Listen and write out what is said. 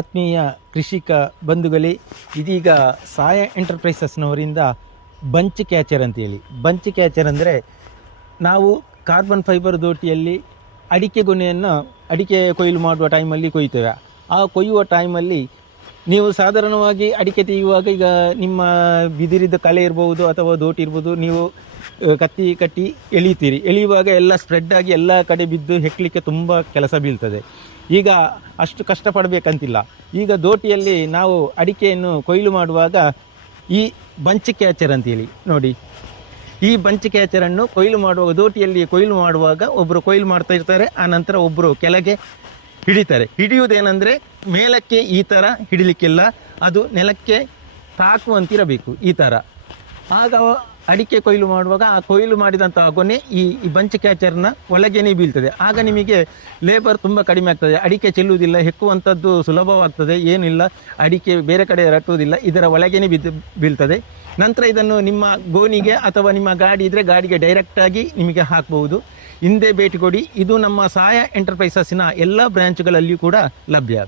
ಆತ್ಮೀಯ ಕೃಷಿಕ ಬಂಧುಗಳೇ, ಇದೀಗ ಸಾಯ ಎಂಟರ್ಪ್ರೈಸಸ್ನವರಿಂದ ಬಂಚ್ ಕ್ಯಾಚರ್ ಅಂತೇಳಿ. ಬಂಚ್ ಕ್ಯಾಚರ್ ಅಂದರೆ ನಾವು ಕಾರ್ಬನ್ ಫೈಬರ್ ದೋಟಿಯಲ್ಲಿ ಅಡಿಕೆ ಗೊನೆಯನ್ನು ಅಡಿಕೆ ಕೊಯ್ಲು ಮಾಡುವ ಟೈಮಲ್ಲಿ ಕೊಯ್ತೇವೆ. ಆ ಕೊಯ್ಯುವ ಟೈಮಲ್ಲಿ ನೀವು ಸಾಧಾರಣವಾಗಿ ಅಡಿಕೆ ತೆಗೆಯುವಾಗ ಈಗ ನಿಮ್ಮ ಬಿದಿರಿದ ಕಲೆ ಇರ್ಬೋದು ಅಥವಾ ದೋಟಿ ಇರ್ಬೋದು, ನೀವು ಕತ್ತಿ ಕಟ್ಟಿ ಎಳಿತೀರಿ. ಎಳೆಯುವಾಗ ಎಲ್ಲ ಸ್ಪ್ರೆಡ್ ಆಗಿ ಎಲ್ಲ ಕಡೆ ಬಿದ್ದು ಹೆಕ್ಕಲಿಕ್ಕೆ ತುಂಬ ಕೆಲಸ ಬೀಳ್ತದೆ. ಈಗ ಅಷ್ಟು ಕಷ್ಟಪಡಬೇಕಂತಿಲ್ಲ. ಈಗ ದೋಟಿಯಲ್ಲಿ ನಾವು ಅಡಿಕೆಯನ್ನು ಕೊಯ್ಲು ಮಾಡುವಾಗ ಈ ಬಂಚ್ ಕ್ಯಾಚರ್ ಅಂತೇಳಿ ನೋಡಿ, ಈ ಬಂಚ್ ಕ್ಯಾಚರನ್ನು ಕೊಯ್ಲು ಮಾಡುವಾಗ ದೋಟಿಯಲ್ಲಿ ಕೊಯ್ಲು ಮಾಡುವಾಗ ಒಬ್ಬರು ಕೊಯ್ಲು ಮಾಡ್ತಾ ಇರ್ತಾರೆ, ಆನಂತರ ಒಬ್ಬರು ಕೆಳಗೆ ಹಿಡಿತಾರೆ. ಹಿಡಿಯುವುದೇನೆಂದರೆ ಮೇಲಕ್ಕೆ ಈ ಥರ ಹಿಡಿಲಿಕ್ಕಿಲ್ಲ, ಅದು ನೆಲಕ್ಕೆ ತಾಕುವಂತಿರಬೇಕು ಈ ಥರ. ಆಗ ಅಡಿಕೆ ಕೊಯ್ಲು ಮಾಡುವಾಗ ಆ ಕೊಯ್ಲು ಮಾಡಿದಂಥ ಗೊನೆ ಈ ಬಂಚ್ ಕ್ಯಾಚರ್ನ ಒಳಗೇನೆ ಬೀಳ್ತದೆ. ಆಗ ನಿಮಗೆ ಲೇಬರ್ ತುಂಬ ಕಡಿಮೆ ಆಗ್ತದೆ, ಅಡಿಕೆ ಚೆಲ್ಲುವುದಿಲ್ಲ, ಹೆಕ್ಕುವಂಥದ್ದು ಸುಲಭವಾಗ್ತದೆ, ಏನಿಲ್ಲ, ಅಡಿಕೆ ಬೇರೆ ಕಡೆ ರಟ್ಟುವುದಿಲ್ಲ, ಇದರ ಒಳಗೇನೆ ಬೀಳ್ತದೆ. ನಂತರ ಇದನ್ನು ನಿಮ್ಮ ಗೋಣಿಗೆ ಅಥವಾ ನಿಮ್ಮ ಗಾಡಿ ಇದ್ದರೆ ಗಾಡಿಗೆ ಡೈರೆಕ್ಟಾಗಿ ನಿಮಗೆ ಹಾಕ್ಬೋದು. ಹಿಂದೆ ಭೇಟಿ ಕೊಡಿ. ಇದು ನಮ್ಮ ಸಾಯ ಎಂಟರ್ಪ್ರೈಸಸ್ಸಿನ ಎಲ್ಲ ಬ್ರ್ಯಾಂಚ್ಗಳಲ್ಲಿಯೂ ಕೂಡ ಲಭ್ಯ.